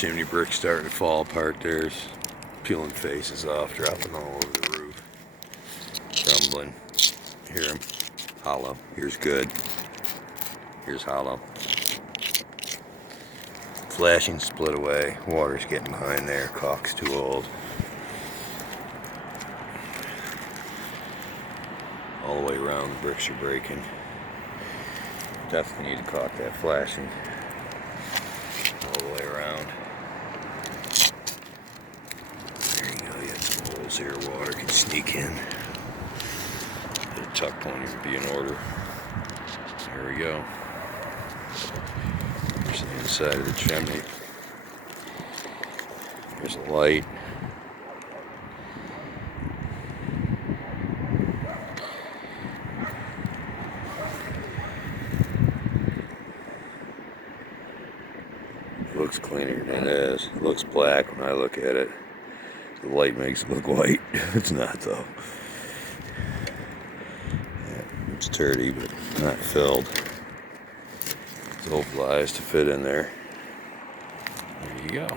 Chimney brick starting to fall apart. There's peeling faces off, dropping all over the roof. Crumbling. Hear them. Hollow. Here's good. Here's hollow. Flashing split away. Water's getting behind there. Caulk's too old. All the way around, the bricks are breaking. Definitely need to caulk that flashing. All the way around. There you go. You got some holes here. Water can sneak in. The tuck point would be in order. There we go. There's the inside of the chimney. There's a light. Looks cleaner than it is. It looks black when I look at it. The light makes it look white. It's not though. Yeah, it's dirty, but not filled. It's oversized to fit in there. There you go.